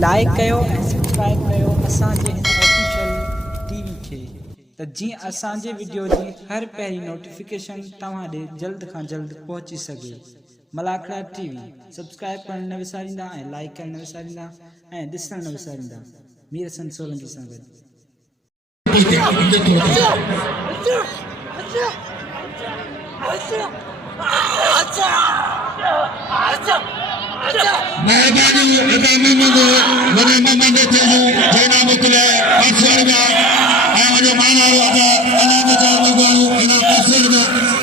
Like कयो ऐं subscribe कयो असांजे हिन ऑफिशियल टीवी खे त जीअं असांजे वीडियो जी हर पहिरीं नोटिफिकेशन तव्हां ॾे जल्द खां जल्द पहुची सघे। मलाखड़ा टीवी सब्सक्राइब करण न विसारींदा ऐं लाइक करण न विसारींदा ऐं ॾिसण न विसारींदा। मीर हसन सोलंकी सां गॾु। मेहरबानी वॾे मोहम्मद थे जैना मोकिले पासवर्ड ऐं वॾो माना अञा पासवर्ड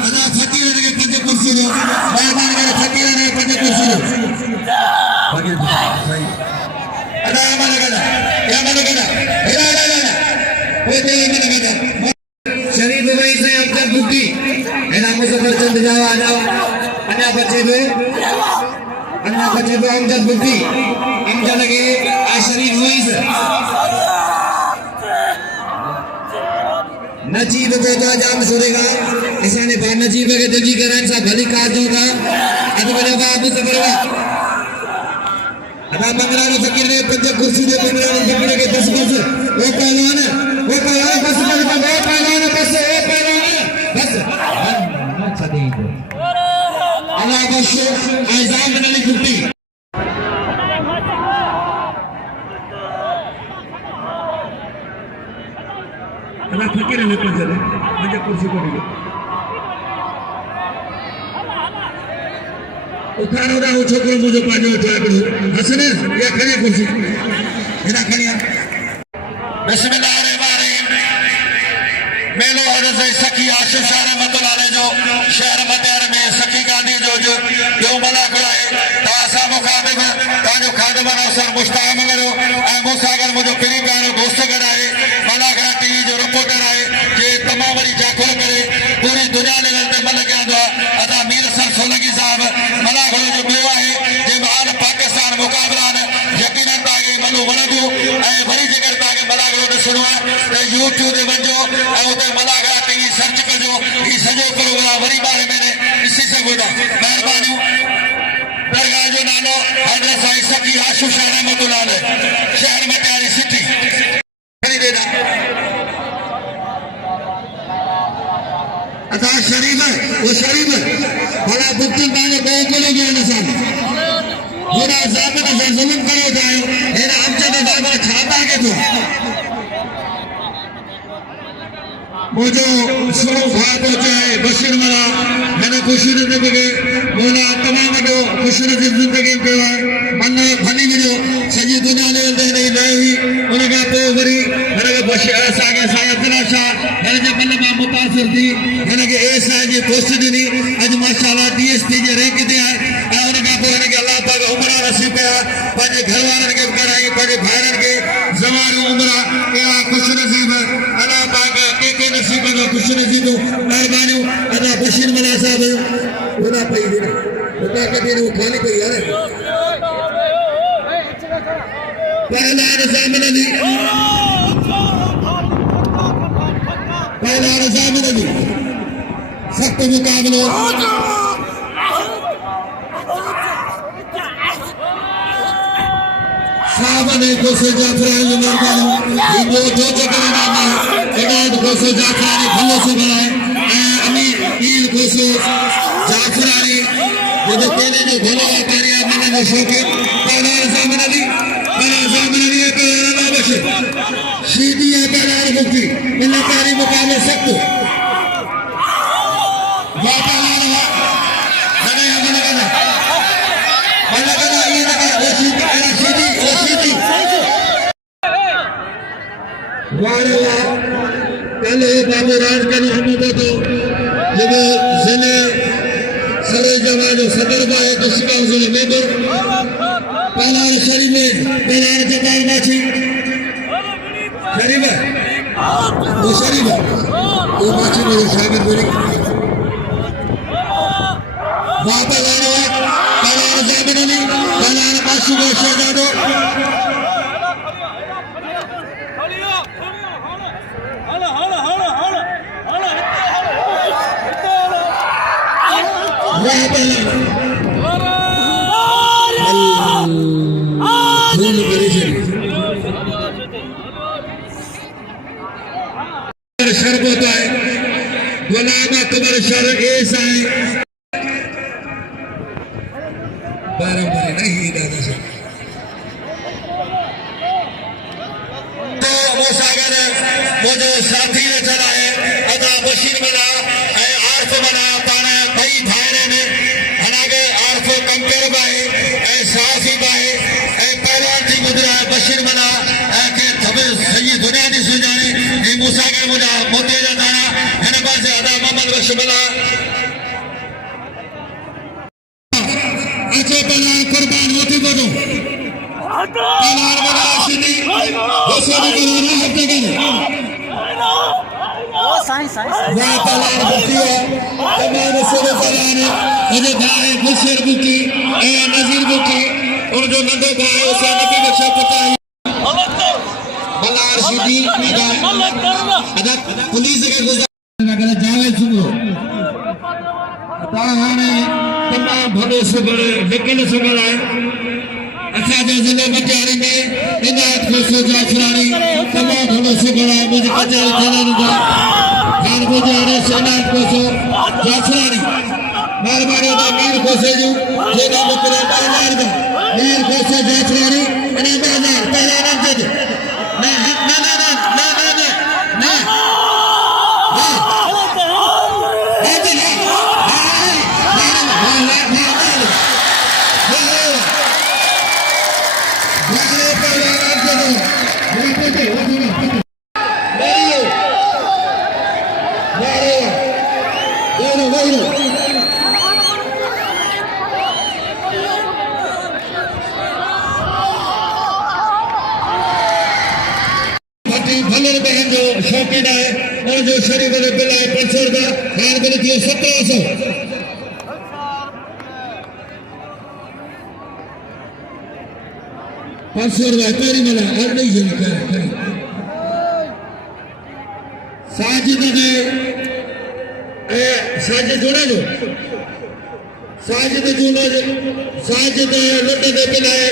अञा फकीर खे पंज कुर्सी ॾियो। महिरबानी करे फकीर खे पंज कुर्सी ॾियो। शरीफ भाई से अब्दुल बुट्टी एना मुजफ्फर चंद जावा अञा बचे बि अमजद बुद्धि इनका लगे शरीफ हुई से नजीब को तो जाम सुरेगा इसने बार नजीब के दिल्ली करन सा भली काज जो था अद बने बाबू सफरवा अदा मंगला ने फकीर ने पंज कुर्सी दे मंगला ने फकीर के 10 कुर्सी वो पहलवान बस बस सदी अल्लाह बख्श आज़ाद अली कुर्ती अल्लाह फकीर ने पंज कुर्सी को दियो उठारो दा वो छोकरो मुझे पाजो उठारो हसन या खड़ी कुर्सी एना खड़िया बिस्मिल्लाहिर्रहमानिर्रहीम मेलो हज़रत सखी आशिफ शाह रहमतुल्लाह अलैह जो शहर मदर में सखी गांधी जो यो मलाखड़ा है तासा मुखातिब ताजो खादम नौसर मुश्ताक मगरो ए मुसागर मुजो पिरी प्यारो दोस्त गराए मलाखड़ा टीवी जो रिपोर्टर है जे तमाम वरी जाखो करे पूरी दुनिया लेवल पे मल गया अदा मीर हसन सोलंकी साहब मलाखड़ा जो बियो है जे आल पाकिस्तान मुकाबला यकीनन ताके मलो वणदो ए वरी जगर ताके मलाखड़ा ॾिसणो है त YouTube ते वञो ऐं उते मलाखड़ा टीवी सर्च कजो ई सॼो प्रोग्राम वरी बारे में ॾिसी सघो था। महिरबानी दरगाह जो नालो हज़रत साईं सखी आशिफ शाह रहमतुल्लाह अलैह शहर में प्यारी सिटी अदा शरीफ वो शरीफ भला बुद्ध ताने को कोले गया नसान पूरा ज़ाबित से जुल्म करो जाए एना अमजद दादा खाता के तो मुझो सुनो भाग जाए बशीर मरा मैंने खुशी जिंदगी बोला तमाम जो खुशी जिंदगी पे मन फनी जो सजी दुनिया ले नहीं नहीं उनका पे वरी मैंने बशीर सागे साया तलाशा मैंने जब मन में मुतासिर थी मैंने के ऐसा जी पोस्ट दी आज माशाल्लाह DSP जे रैंक दे है उनका पे मैंने के अल्लाह पाक उमरा नसीब है पाजे घर वाले के कराई पाजे भाईरन के जवान उमरा के खुश नसीब अल्लाह पाक के नसीब का खुश नसीब मेहरबानी अदा बशीर मला साहब होना पई दे बता के वो खाली पई यार पहला निजाम अली सख्त मुकाबला साहब ने कोसे जाफरान मेहरबानी वो जो जगह ना इनाद कोसे जाफरानी भलो से बनाए अमीर पीर कोसे जाफरानी जो केले जो भलो व्यापारी मैंने जो शौकीन पहला निजाम अली पे बशीर सीधी है पहला मुक्ति मिलतारी मुकाबले सख्त पहले बाबू राज का हमद तो जब जिले सरे जवान सदर बाए तो शिकाऊ जिले मेंबर पहला शरीफ में पहला जताई माछी शरीफ वो शरीफ वो माछी मेरे शागिर्द बोली वहां पे लाने पहला जामिन अली पहला माछी में शहजादो शरबत है गुलाम अकबर शर ऐसा है बराबर नहीं दादा साहब तो वो सागर वो जो साथी ने चला है अदा बशीर बना आर्फ बना पाना कई थाने में हनागे आर्फ कंकर बाए साफी बाए पहलवान थी गुजरा बशीर बना के थबे सही दुनिया दी सुजाने ये मुसागर मुजा मोते जा दाना हने पासे अदा मोहम्मद बश बना अच्छे पहलवान कुर्बान होती बनो पहलवान बना आशिनी वो सब कराना हफ्ते के ओ साइंस वहाँ पहलवान होती है तमाम सभी पहलवान मुझे भाई मुशर बुकी नजीर बुकी और जो नंदो भाई उसे नबी बख्शा पता है बलार सीधी अदा पुलिस के गुजार अगर जावे सुनो ताहाने तमाम भले सुगड़े लेकिन सुगड़ा है अच्छा जो जिले मटियारी में इनायत खोसो जाफरानी तमाम भले सुगड़ा है मुझे कचहरी थाना निका खान गुजारे इनायत खोसो जाफरानी बार-बार दा मीर खोसे जो ये ना मुकरे बाजार दा मीर खोसे जाफरानी इन्हें बाजार पहला नाम दे दे ना भले बहन जो शौकीन है और जो शरीफ वाले बिल है 500 रुपया खान बिल दिए 1700 500 रुपया तेरी मिला और नहीं जल्दी साजिद ने साजिद जोड़ा जो साजिद लुट दे बिल है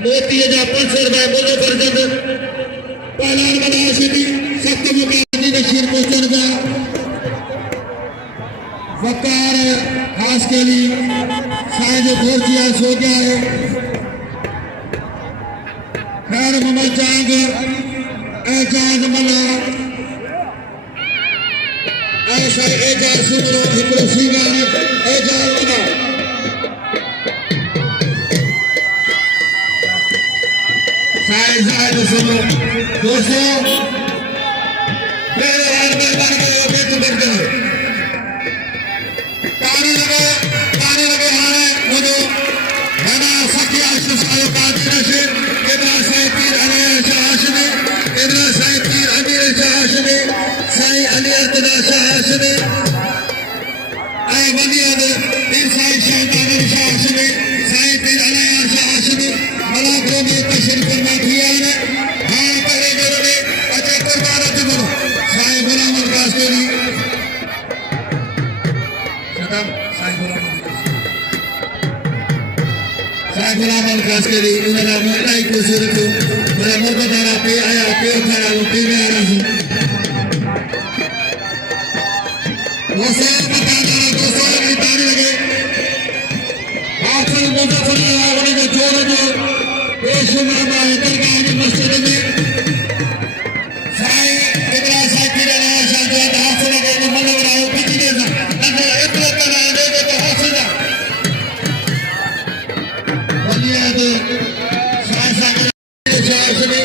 मोती जा 500 रुपया बोलो फर्जंद पहलान बना सीधी सख्त मुकाबले नशीर पोस्टर का वकार खास के लिए शायद फोर्सिया सो गया है खैर मोहम्मद चांग एजाज मना ऐसा एजाज सुमरो हिकड़ो सीगानी एजाज मना शायद सुनो दोस्तों मेरे हाल में बन गए बेच बन गए पानी लगे हारे मुझे हना सकिया सुसायो काजी नशे इधर से पीर अली शाहशने इधर से पीर अमीर शाहशने साई अली अर्तदा शाहशने आई बनियाद इंसाई शाहदान शाहशने साई पीर अली शाहशने मलाकों में तशरीफ फरमा दिया है हाँ पहले जरूरी अच्छा कुर्बान होते बोलो साई गुलाम अल्कास्करी सदम साई गुलाम अल्कास्करी उन्हें मुल्लाई को सुरतु मेरा मुर्दारा पे आया पे उठाया वो पे में आ रहा हूँ वो सब बता रहा दोस्तों की तारी लगे आखिर मुजफ्फर आवाज़ में जोर जो बेशुमार दरगाह मस्जिद में साई इब्रा साई पीरना शाहजाद हाथ लगे जो मतलब रहा हो बिजली से अगर इतना करा दे तो हौसला बनियाद साई साई शाहजने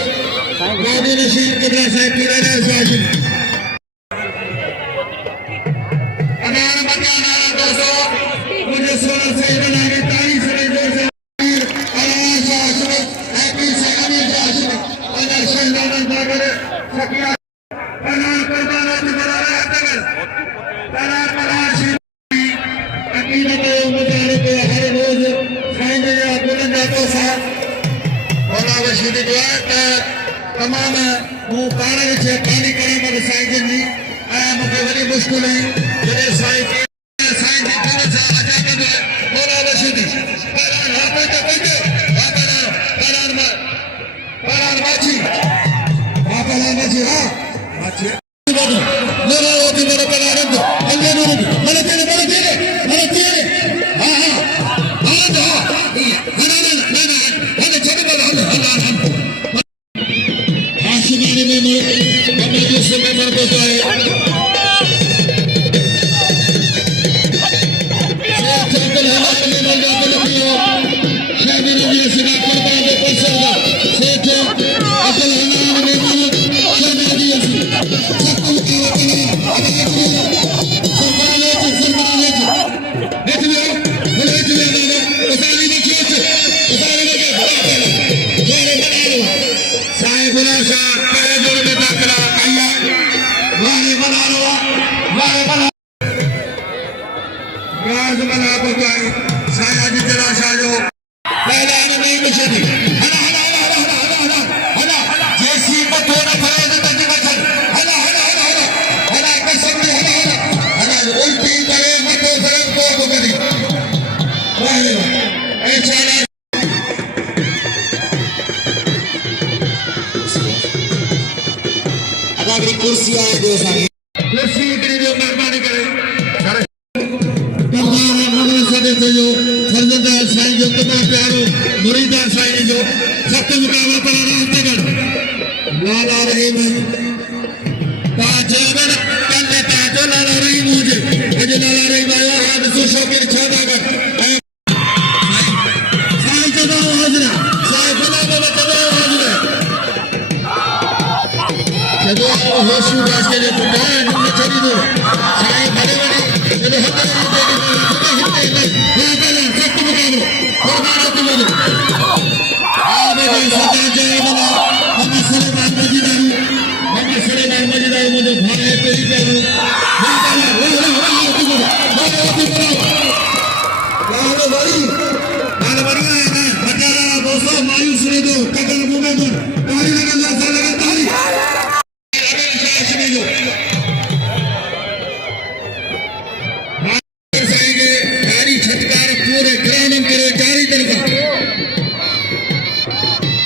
मोदी नशीब इब्रा साई पीरना शाहजने अनार बजाना दोस्तों मुझे सोना से बना के तारीफ से जैसे तमाम वो पानी से पानी करे मगर साइंस नहीं आया मुझे बड़ी मुश्किल है जैसे साइंस जी थोड़ा सा आजाद माची आपला माची हां माची मेरा होती मेरा पलारंद अल्लाह नूर मला तेरे हां हां हना छोटे वाला हना आशिमाने में मैं जो समय मर को है चंचल हलाल में मर जाते लखियो शादी नबी से कुर्बान दे परसेगा सेठ अकल हलाल में मर शादी नबी से सकल की saya di jalan saja. Pada hari ini macam ni. Hana. Jesi betul nak pergi tadi macam. Hana. Kesem ni hana. Ulti kare betul serang ko beri. Chala. Ada beri kursi ada dua sari. Kursi ini dia mehrbani kare. जो फर्जंदार साईं जो तमाम प्यारो मुरीदार साईं जो सख्त मुकाबला पर राहतगढ़ लाला रहीम ताजगढ़ कल्ले ताजो लाला रहीम मुझे अज लाला रहीम आया हाथ सो शौकीर छादागढ़ साईं चलो हाजरा साईं बना चलो हाजरा चलो होशू दास के लिए पुकार न चली दो साईं बड़े चलो हत्या मायूस रहे दो कदर मुंह में तारी लगा तारी छटकार पूरे ग्रामीण करे चारी तरफ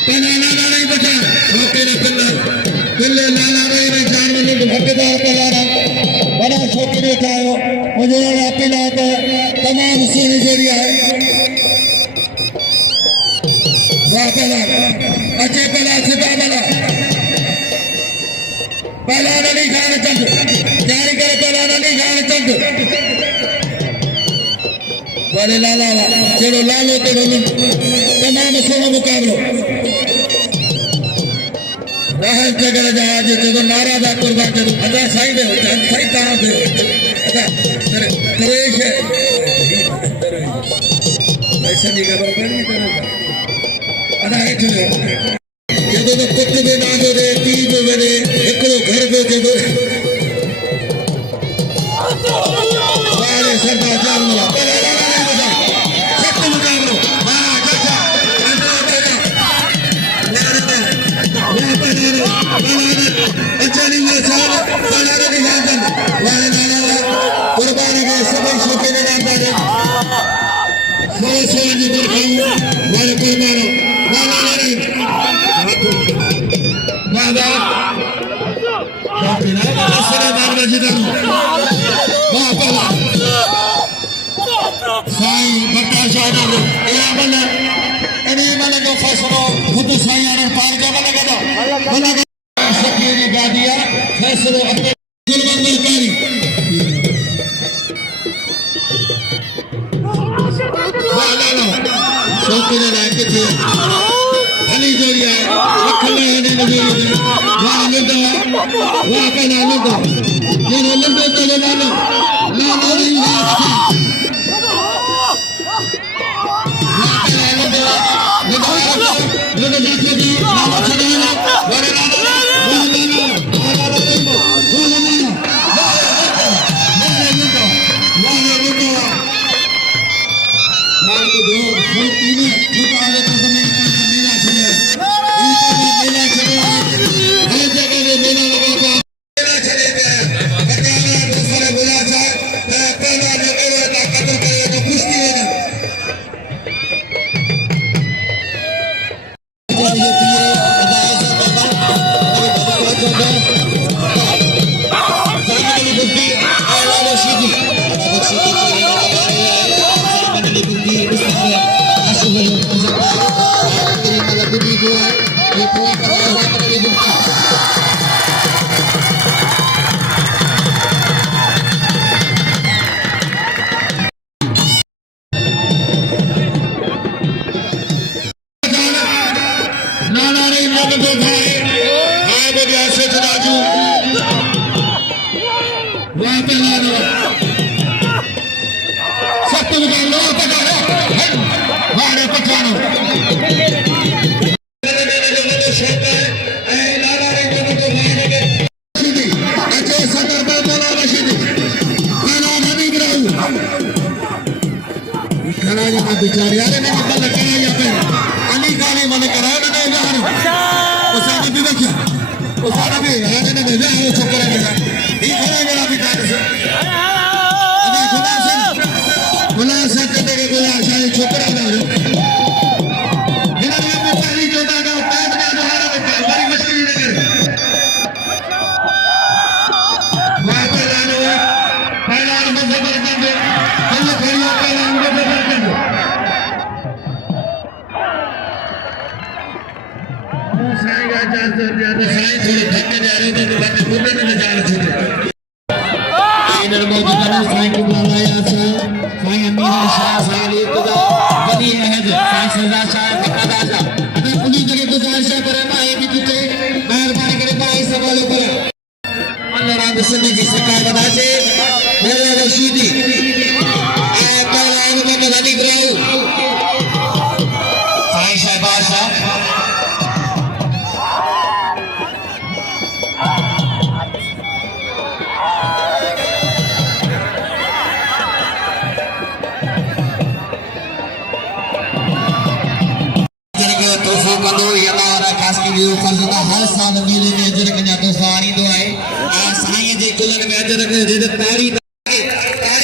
पलाना नहीं बचा शौकीन पिल्ले लाला रही में जान में भक्तदार पलाना बड़ा शौकीन उठायो मुझे पिला के तमाम सोने जरिया है वाह पला अच्छे पला सीधा पलाना नहीं खाने चंद जारी करे पलाना नहीं खाने चंद वाले लाला चलो लालो के बोलो तमाम सोना मुकाबलो राहल जगह जहाँ जो नारा दा कुर्बान करो अदा साई दे साई तां दे अदा नरेश है ऐसा नहीं खबर पड़ी करो अदा है चलो जब तो कुत्ते दे ना दे तीन बजे एकलो घर पे के दो वाले सरदार जान वाला कुर्बानी के सभी शौकीन वाले कुर्बानो साईं बट्टा शाह जो फैसलो खुद साईं आने पार जा बना सकीनी गादिया फैसलो अपने गुलबंदर कारी शौकीन लायक थे हनी जोरिया रखले हनी नजरिया वाह लंडा वाह पहला लंडा ये लंडा चले लालो लालो नहीं वाह पहला लंडा लंडा देखो जी लालो चलेगा बड़े लालो मेला भाई हां बढ़िया से राजू वाह पहला सत्य में लो पकड़ो वारे पठानो बिचारी अरे नहीं बंद करा या पे अली गाली मन करा नहीं यार उसाने भी देखिए उसाने भी आने ने भेजा है छोकरा के साथ ये खड़ा मेरा भी काट से अबे गुना से कहते के गुना शायद छोकरा ना हो बिना ये में पहली जोता का पैद में दोबारा बड़ी मुश्किल लगे वहां पे जाने पहला नंबर पर कर दो पहले खड़ियों पहला नंबर पर कर दो साईं का चार सौ रुपया तो साईं थोड़े धक्के जा रहे थे तो बातें पूरे में जा रहे थे इधर मौजूद है साईं को बुलाया था साईं अमीर शाह साईं लिए तो बनी है साईं सजा शाह का दादा अगर पुलिस जगह तो जांच करे भाई भी तुझे मेहरबानी करे भाई सवाल करे अल्लाह राम सल्ली की सरकार बता दे मेरा रशीदी आपका नाम में गनी ग्राउ साईं शहबाज साहब हर साल मेले में अजर कन्या तूफानी दो आए साईं जे कुलन में अजर के जे तारी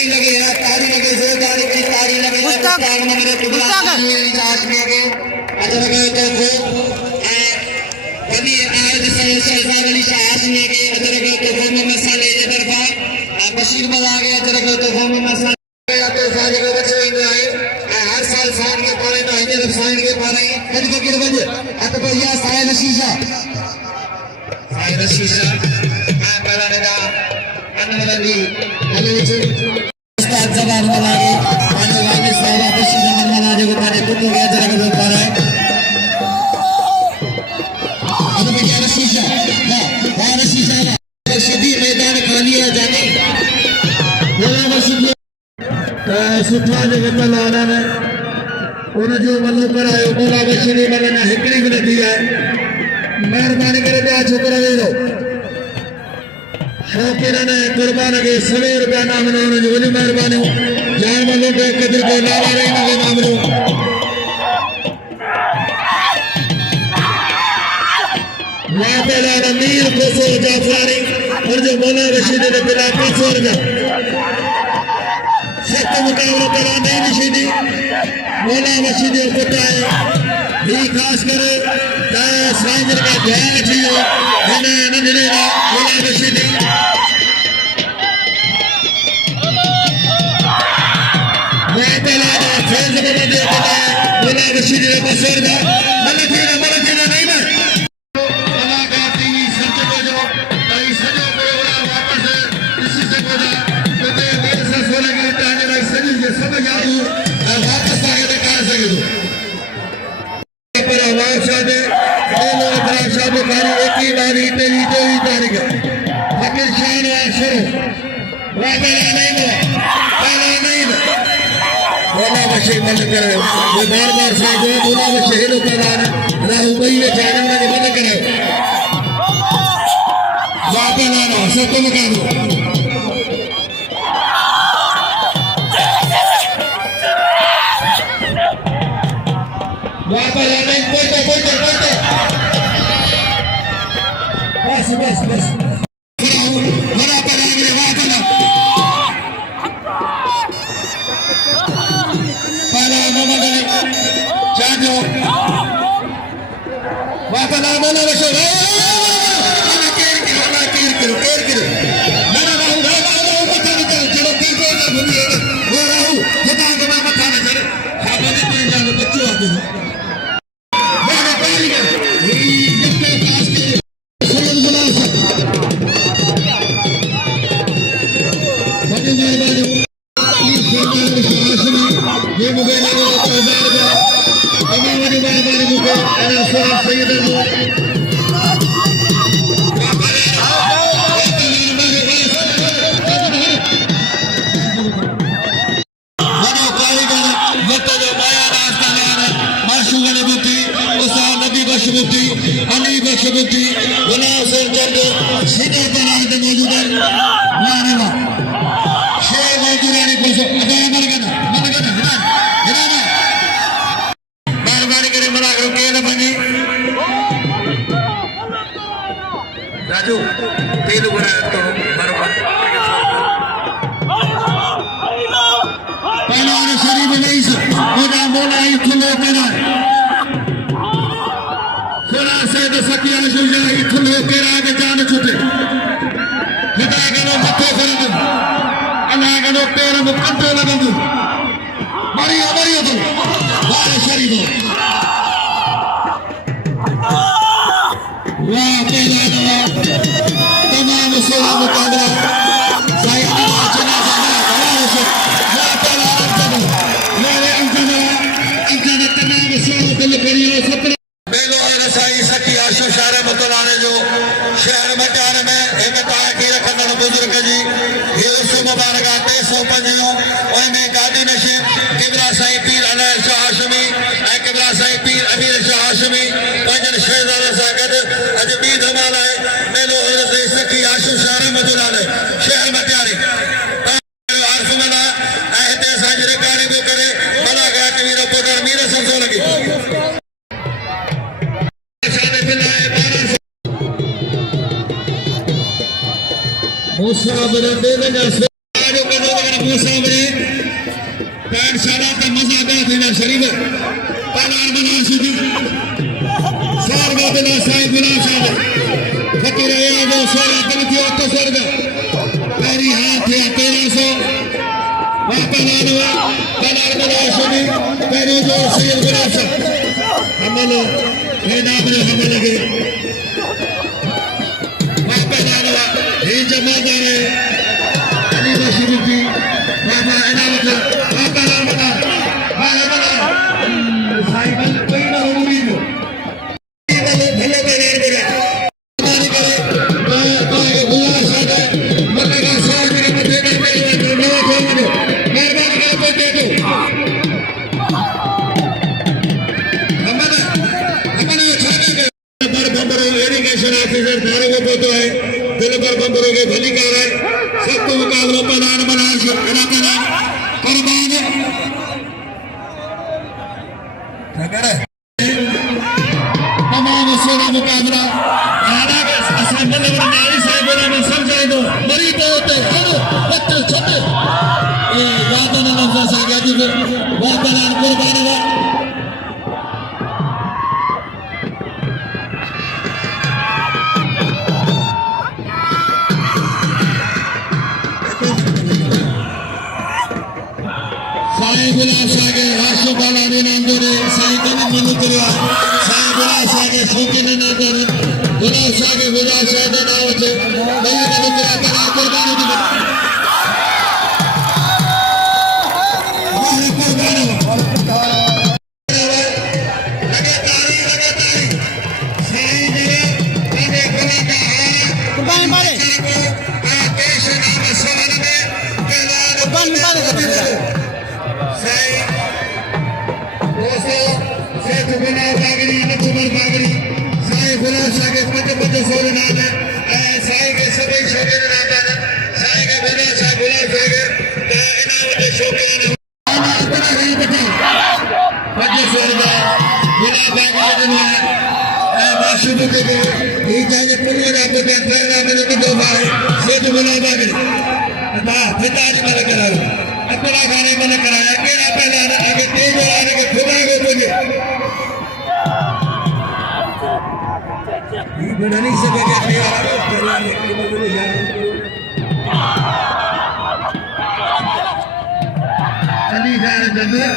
लगे यार तारी लगे जोरदार की तारी लगे मुस्ताक मेरे मुस्ताक आदमी के अजर के तो बनी आज से शहजाद अली शाह आसमी के अजर के तो में मसाले जे दरबार बशीर मला गया अजर के तो में मसाले या तो साजे के बच्चे इंदो आए हर साल साईं के पारे में हिंदे साईं के पारे कद के वज अत भैया साईं शीशा पहला नेता अन्नमलंदी हले उस्ताद जवान मलागे मानो वाले साहब बशीर मला जो थाने कुटो गया जरा के पर है अत भैया शीशा वाह शीशा सीधी मैदान खाली है जाने बोला मशीद सुठा जगह पे लाना है उन जो मल्लो करायो बोला बशीर मलना हिकड़ी भी नथी है मेहरबानी करे ॿिया छोकिरा वेहो शौक़ीन कुर्बान खे 100 रुपया नाम ॾिनो हुनजी वॾी महिरबानी जान मलो के कदर को नाला रहना के नाम ॾिनो वापला अमीर कोसो जाफरी और जो मौला रशीद ने बिला 500 रुपया सख्त मुकाबला करा नहीं निशीदी मौला रशीद को पुटाए भी खास करे साईं का ध्यान रखियो हिन नंढड़े मौला रशीद वापला फैज़ में दे मौला रशीद ने बसर का मलक नहीं ना सब यादू वापस आगे दिखा सके पर आवाज सादे मेलो अकराम साहब बुखारी एक ही बारी तेरी 2 तारीख फकीर शान शुरू वापस नहीं बोला बशे मन करे वो बार साहब बोला बशे हेलो कराना राहु भाई ने जाने में बंद करे वापस आना सब तुम करो वापस आने पोते बस बड़ा परांगे वापस पहला मोहम्मद अली चाचो वापस आ बोला बशो केर किरो ना राहु पता नहीं चलो तीसरे का भूलिए वो राहु बता के मैं मत खाना चले खाने पे जाने बच्चों आते हैं ये सो अदा मन गना बार करे मना करो के न बनी राजू तेल गुरा तो बराबर पहला और शरीफ नहीं सो ओदा मोला ही खुले तेरा खुला से तो सकिया शुजा ही खुले तेरा के जान छुटे हिदा करो मथे कर दो अल्लाह करो पैर में कंटे लगा दो मरियो तो वाह शरीफ वाह पहला तमाम सोला मुकाबला साइड जनाजा हवाले से वाह पहला मेरे अंकल तमाम सोला दिल करियो सपने मेलो रसाई सकी आशु शारे मतलाने जो शहर में प्यार में एक ताकी रखन बुजुर्ग जी ये उस मुबारक 350 ओए में गादी नशे किबला साईं पीर अनवर शाह हाशमी ए किबला साईं पीर अमीर शाह हाशमी पंजन शहजादा सागद अज बी धमाल है मेलो रसाई सकी आशु शारे मतलाने शहर में प्यारे आरफ मना ऐते साजरे गाने को करे मना घाट वीर पुत्र मीर संसो लगी मुसाबरे बेलना से आजो को जोगर मुसाबरे पाठशाला का मजा गया थे ना शरीफ पलार बना सुधी सार बेला साई गुना साहब फकीर या जो सोला कलती तो स्वर्ग मेरी हाथ है 1300 वा पलार बना सुधी मेरी जो सैयद गुना साहब हमल हे नाम रे हम लगे ये जमादार है अली बशीर जी बाबा इनामत बाबा रामदा साइबल कोई ना उम्मीद भले भले करे हमारी करे तो हुआ सादा मलेगा साल मेरे को देना पड़ेगा नो खोल दो मेहरबानी करके दे दो हमने छाने के बर बंदर इरिगेशन ऑफिसर धारे को बोलते हैं दिल पर बंदरों के भली कर रहे सब तो मुकाबला पलान बना पलान कुर्बान तमाम सोना मुकाबला आना के असेंबली में नारी साहब ने समझाई दो मरी तो होते हर बच्चे छोटे ये वादा न लफ्ज़ सागा जी को वादा न कुर्बान हुआ साईं गुलाब सागे आशु बाला ने नंदरे साईं कभी मनु करिया साईं गुलाब सागे सोके ने नंदरे गुलाब सागे ना होते नहीं मनु करिया करा कुर्बानी दी वाह कुर्बानी लगे तारी साईं जी ने गुलाब का कुर्बानी मारे देश नाम सवाल में कुर्बानी मारे गुना बागड़ी नकुमर बागड़ी साईं गुलाब सागे पंज सोरे नाम है साईं के सभी शोकीन नाम है साईं के गुना सा गुलाब सागे ता इनामत शोकीन आना इतना नहीं बता पंज सोरे दा गुलाब बागड़ी ने ए माशूद के ये जाने पुलिया दा पे फेरना में तो दो बार सेठ गुलाब बागड़ी बा पिताजी मत कराओ अपना खाने मन कराया केड़ा पहला आगे तेज आने के खुदा को बोले Berani sebagai dewa dalam Indonesia. Ali dan Jabir,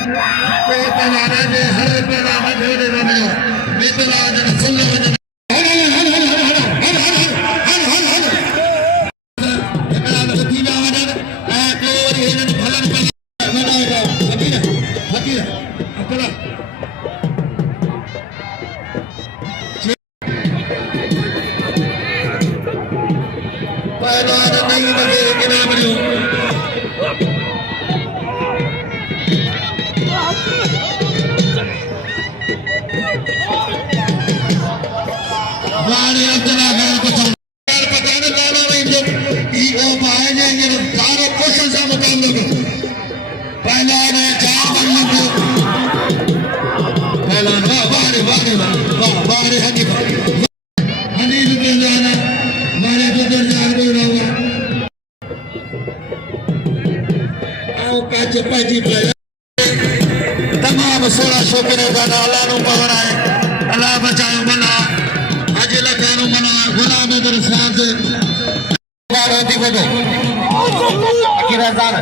pemanah ada hari pemanah ada ramai. Betul ada semua. पहुंची पिया तमाम सोलह शौकीन गाना अल्लाह नु पवण है अल्लाह बचायो मना अज लखानु मना गुलाम दर साथ बाराती बदो फकीर अजान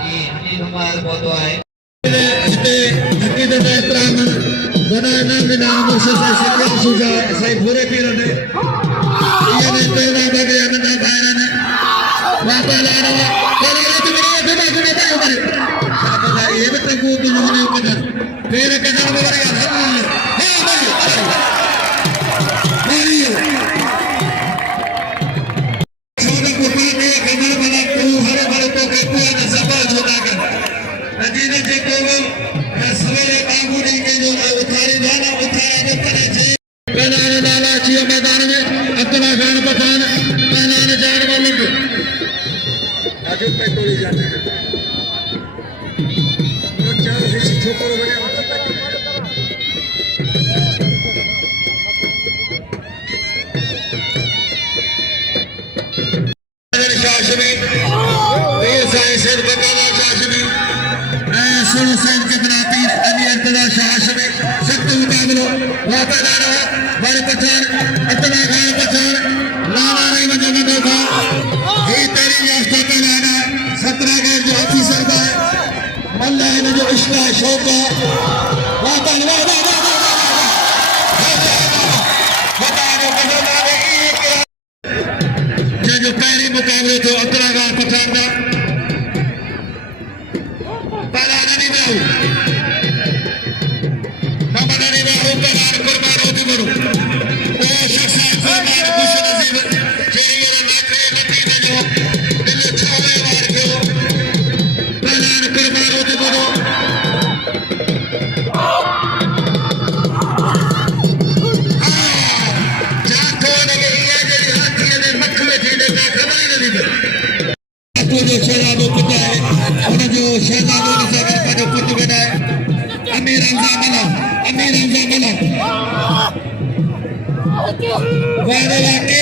ini nomor foto ay kita terang bagaimana dengan sosial susah saya pura pura deh ini tena bagaimana bayarannya bapak lara kalau itu kita tahu apa lagi ini tunggu dulu kita pera kita berjalan मैदान में अब्दुल्ला खान पठान पहलाने जाने वालों को हमारे पठान अब्दुल्ला खान पठान लाला नहीं बजा में देखा ये तेरी याफ्ता पहलाना 17 के जो ऑफिसर का है मल्ला है जो इश्का शौक का वाह जो पहले मुकाबले थे अब्दुल्ला खान पठान का पहलाना नहीं मैं अमीर हमजा मला वारे वाके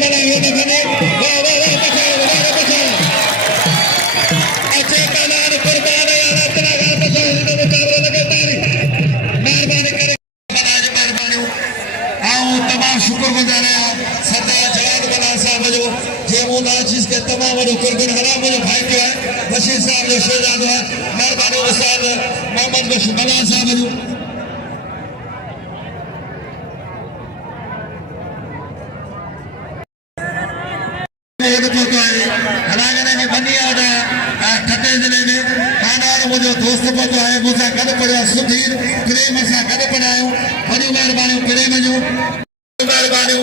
मला ये देखने वाह अच्छे पहलवान कुर्बान है यार इतना गाल बचाओ इन्होंने मुकाबले लगातार मेहरबानी करे बनाज मेहरबानी आओ तमाम शुक्रगुजार है सरदार जलाल बलाल साहब जो जे मौला चीज के तमाम जो कुर्बान हराम जो भाई जो है बशीर साहब जो शहजाद है मेहरबानी उस्ताद मोहम्मद बशीर बलाल साहब जो मुझे दोस्त पतो है मुझे कद पढ़िया सुधीर प्रेम सां कद पढ़ायो वॾी महिरबानी प्रेम जो महिरबानी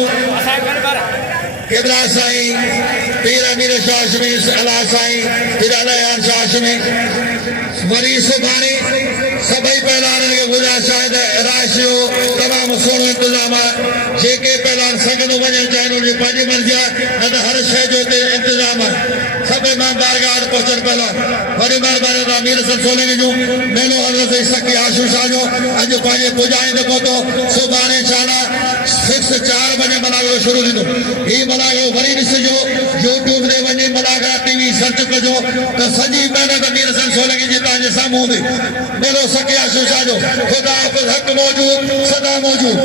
केबरा साईं पीर अमीर शाह हाशमी अला साईं पीर अलायान शाह हाशमी वरी सुभाणे सभई पहलवान खे गुज़ारिश आहे राश जो तमामु सुहिणो इंतज़ाम आहे जेके पहलवान संगत वञणु चाहिनि उनजी पंहिंजी मर्ज़ी आहे न त हर शइ जो हिते इंतज़ाम आहे सभई मां बारगाह पहुचनि पहलवान वरी महिरबानी अमीर हसन सोलंकी जूं मेलो हज़रत सखी आशू शाह जो अॼु पंहिंजे पुॼाईंदे पहुतो सुभाणे इंशाअल्लाह 4 बजे मल्हायो शुरू थींदो हीउ मल्हायो वरी ॾिसिजो यूट्यूब ते वञी मल्हागा टीवी सर्च कजो त सॼी महिनत अमीर हसन सोलंकी जी तव्हांजे साम्हूं हूंदी मेलो सखी आशू शाह जो ख़ुदा हक़ मौजूद सदा मौजूद